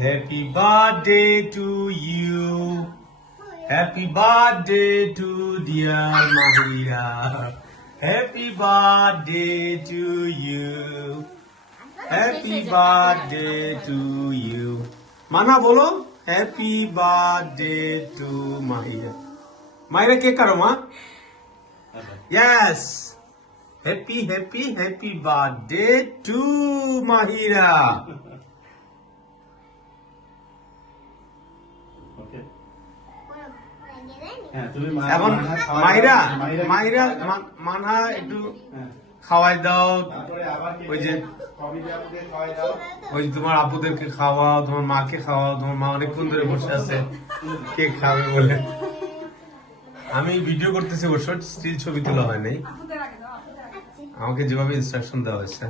Happy birthday to you. Happy birthday to dear Mahira. Happy birthday to you. Happy birthday to you. माना बोलो Happy birthday to Mahira. Mahira cake करो माँ. Yes. Happy birthday to Mahira. এখন মাহিরা মাহিরা মানহা একটু খাওয়াই দাও, ওই যে তোমার আপুদেরকে খাওয়াও, তোমার মাকে খাওয়াও, তোমার মা অনেকক্ষণ ধরে বসে আছে কেক খাবে বলে। আমি ভিডিও করতেছি, অবশ্য স্টিল ছবি তোলা হয় নাই, আমাকে যেভাবে ইনস্ট্রাকশন দেওয়া হয়েছে।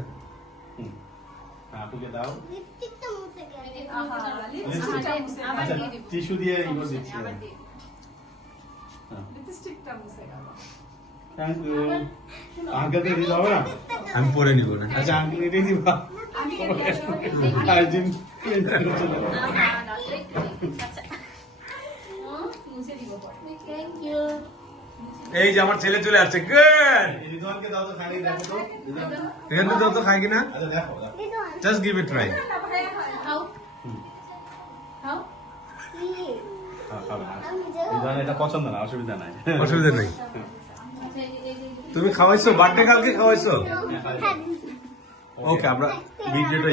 টিস্যু দিয়ে আঙ্কেলকে দিতে হবে না, আমি পরে নিব না। আচ্ছা আঙ্কেল এটাই দিবা। এই যে আমার ছেলে চলে আসছে। গুড। রিদওয়ানকে দাও তো খাই, দেখো তো এখানে দাও তো খাই কিনা, আচ্ছা দেখো just give it try. Ridwan এটা পছন্দ না, অসুবিধা নাই, অসুবিধা নেই। তুমি খাওয়াইছো বার্থডে, কালকে খাওয়াইছো। ওকে, আমরা ভিডিওটা